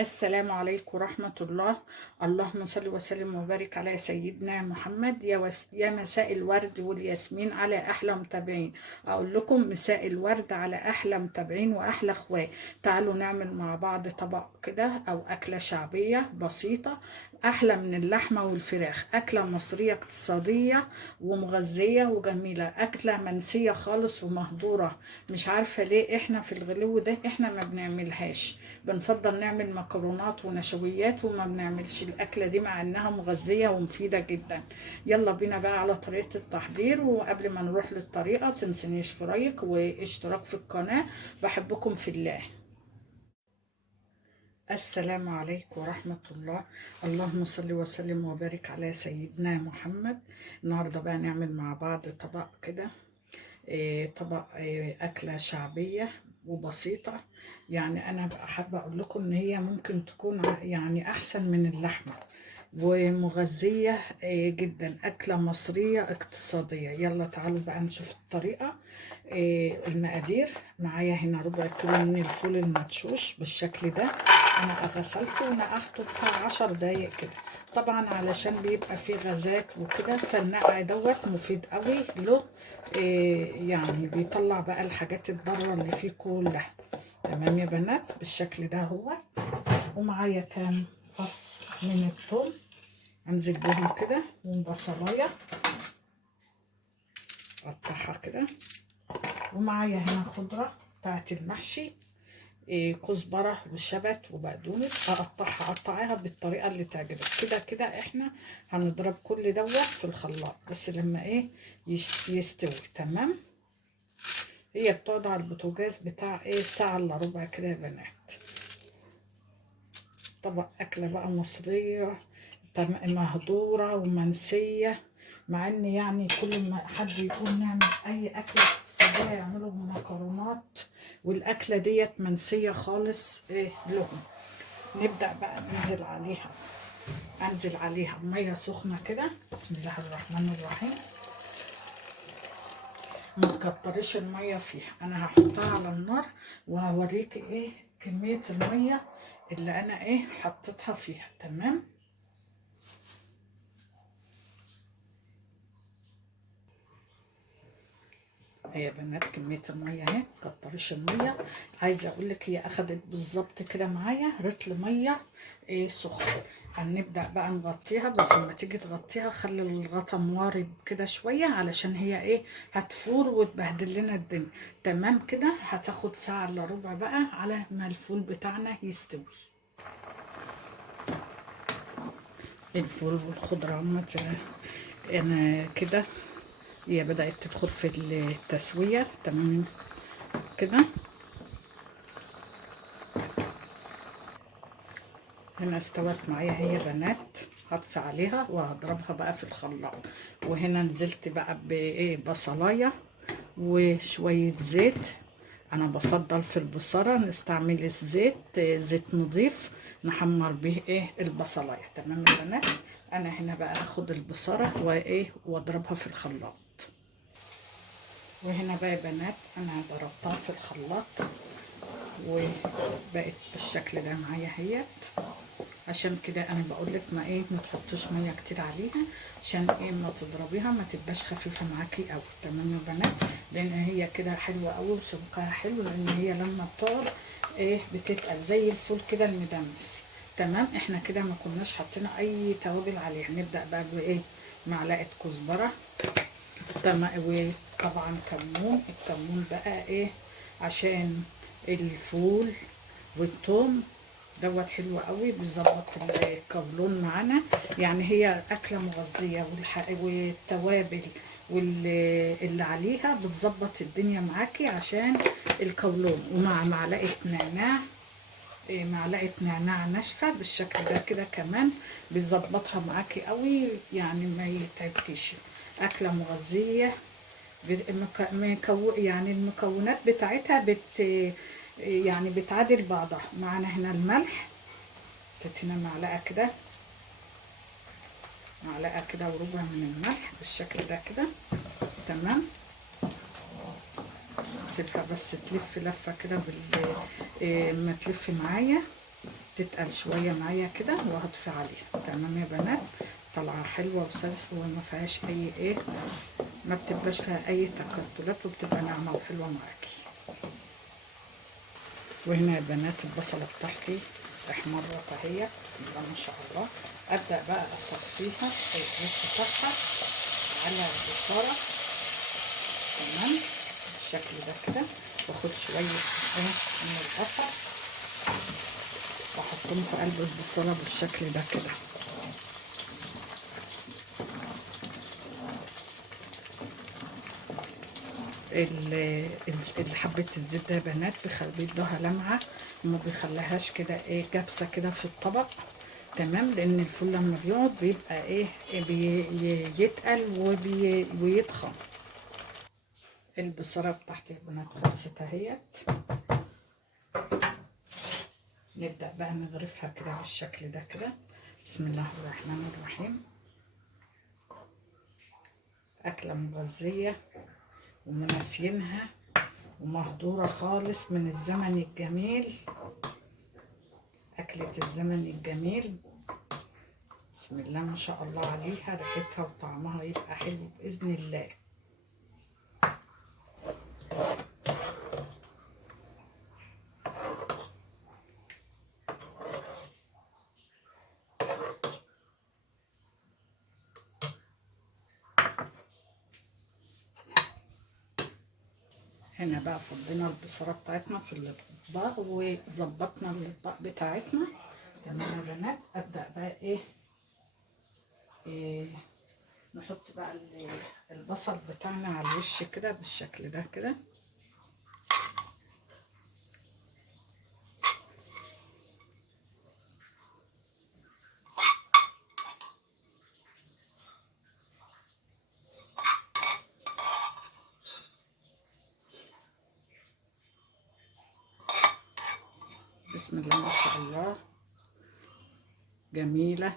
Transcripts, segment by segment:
السلام عليكم ورحمة الله. اللهم صل وسلم وبارك على سيدنا محمد. يا مساء الورد والياسمين على أحلى متابعين. أقول لكم مساء الورد على أحلى متابعين وأحلى أخوات. تعالوا نعمل مع بعض طبق كده أو أكلة شعبية بسيطة أحلى من اللحمة والفراخ. أكلة مصرية اقتصادية ومغذية وجميلة، أكلة منسية خالص ومهدورة. مش عارفة ليه إحنا في الغلو ده إحنا ما بنعملهاش. بنفضل نعمل مكرونات ونشويات وما بنعملش الأكلة دي مع إنها مغذية ومفيدة جدا. يلا بينا بقى على طريقة التحضير. وقبل ما نروح للطريقة تنسنيش في لايك واشتراك في القناة. بحبكم في الله. السلام عليكم ورحمة الله. اللهم صل وسلم وبارك على سيدنا محمد. النهاردة بقى نعمل مع بعض طبق كده، طبق أكلة شعبية وبسيطة. يعني أنا بقى حابة أقول لكم إن هي ممكن تكون يعني أحسن من اللحمة ومغذية جدا. أكلة مصرية اقتصادية. يلا تعالوا بقى نشوف الطريقة. المقادير معايا هنا ربع كيلو من الفول المدشوش بالشكل ده. أنا غسلته ونقعته بتاع 10 دقايق كده، طبعا علشان بيبقى فيه غازات وكده، فالنقع دوت مفيد قوي له. يعني بيطلع بقى الحاجات الضارة اللي فيه كلها. تمام يا بنات بالشكل ده هو. ومعايا كام فص من الثوم انزل بيهم كده، وبصلايه اقطعها كده. ومعايا هنا خضره بتاعت المحشي، كزبره وشبت وبقدونس. اقطعها بالطريقه اللي تعجبك. كده كده احنا هنضرب كل دوت في الخلاط بس لما يستوي. تمام. هي بتقعد على البوتاجاز بتاع ساعه الا ربع كده يا بنات. طبق أكلة بقى مصرية مهدورة ومنسية. مع ان يعني كل ما حد يقول نعمل اي اكلة اقتصادية يعملوا مكرونات، والاكلة ديت منسية خالص لهم. نبدأ بقى انزل عليها مية سخنة كده. بسم الله الرحمن الرحيم. ما تكتريش المية فيها، انا هحطها على النار وهوريكي كمية المية اللي انا حطيتها فيها. تمام. يا بنات كميه الميه اهي، مكترش الميه. عايزه اقول لك هي اخدت بالظبط كده معايا رتل ميه سخن. هنبدا بقى نغطيها، بس لما تيجي تغطيها خلي الغطا موارب كده شويه علشان هي هتفور وتبهدل لنا الدنيا. تمام كده. هتاخد ساعه الا ربع بقى على ما الفول بتاعنا يستوي. الفول والخضره انا كده هي بدأت تدخل في التسوية. تمام كده. هنا استوت معايا هي بنات. هطفي عليها وهضربها بقى في الخلاط. وهنا نزلت بقى بصلاية وشوية زيت. انا بفضل في البصرة نستعمل الزيت، زيت نضيف نحمر به البصلاية. تمام يا بنات. انا هنا بقى هاخد البصرة واضربها في الخلاط. وهنا بقى يا بنات انا ضربتها في الخلاط وبقت بالشكل ده معايا اهيت. عشان كده انا بقول لك ما تحطيش ميه كتير عليها، عشان ما تضربيها ما تبقاش خفيفه معاكي قوي. تمام يا بنات. لان هي كده حلوه قوي وسمكها حلو، لان هي لما بتقعد بتبقى زي الفول كده المدمس. تمام. احنا كده ما كناش حاطين اي توابل عليها. نبدا بقى معلقه كزبره. وطبعا كمون. الكمون بقى عشان الفول والثوم دوت حلو قوي، بيظبط القولون معانا. يعني هي اكله مغذيه، والتوابل واللي عليها بتظبط الدنيا معاكي عشان القولون. ومع معلقه نعناع، معلقه نعناع ناشفه بالشكل ده كده كمان بيظبطها معاكي قوي. يعني ما يتعبكيش. اكله مغذيه. يعني المكونات بتاعتها يعني بتعادل بعضها. معانا هنا الملح، هنا معلقه كده، معلقه كده وربع من الملح بالشكل ده كده. تمام. سيبها بس تلف لفه كده ما تلف معايا تتقل شويه معايا كده وهطفي عليها. تمام يا بنات، طالعه حلوه وسلسه وما فيهاش اي ايه، ما بتبقاش فيها اي تكتلات وبتبقى ناعمه وحلوه معاكي. وهنا يا بنات البصله بتاعتي احمرت اهي، بسم الله ما شاء الله. ابدا بقى اصفيها الزيت بتاعها على البصاره. تمام بالشكل ده كده، واخد شويه ايه من البصل واحطهم في قلب البصله بالشكل ده كده. حبه الزيت ده يا بنات بيدوها لمعه وما بيخليهاش كده ايه جابسه كده في الطبق. تمام، لان الفول لما بيقعد بيبقى ايه بيتقل ويتخن. البصاره بتاعتي يا بنات خلصت اهيت. نبدا بقى نغرفها كده بالشكل ده كده. بسم الله الرحمن الرحيم. اكله مغذيه ومناسينها ومهدوره خالص من الزمن الجميل، اكله الزمن الجميل. بسم الله ما شاء الله عليها، ريحتها وطعمها يبقى حلو باذن الله. هنا بقى فضينا البصاره بتاعتنا في الاطباق وظبطنا الاطباق بتاعتنا. تمام يا بنات، ابدا بقى إيه نحط بقى البصل بتاعنا على الوش كده بالشكل ده كده. بسم الله ما شاء الله جميلة.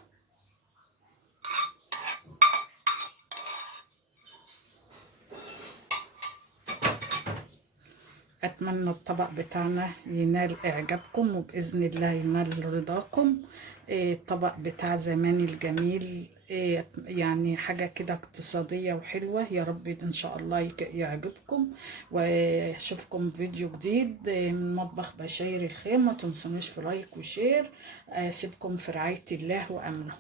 أتمنى الطبق بتاعنا ينال إعجابكم وبإذن الله ينال رضاكم. الطبق بتاع زمان الجميل، يعني حاجة كده اقتصادية وحلوة. يا رب إن شاء الله يعجبكم، وأشوفكم فيديو جديد من مطبخ بشاير الخير. ما تنسونيش في لايك وشير. أسيبكم في رعاية الله وأمنه.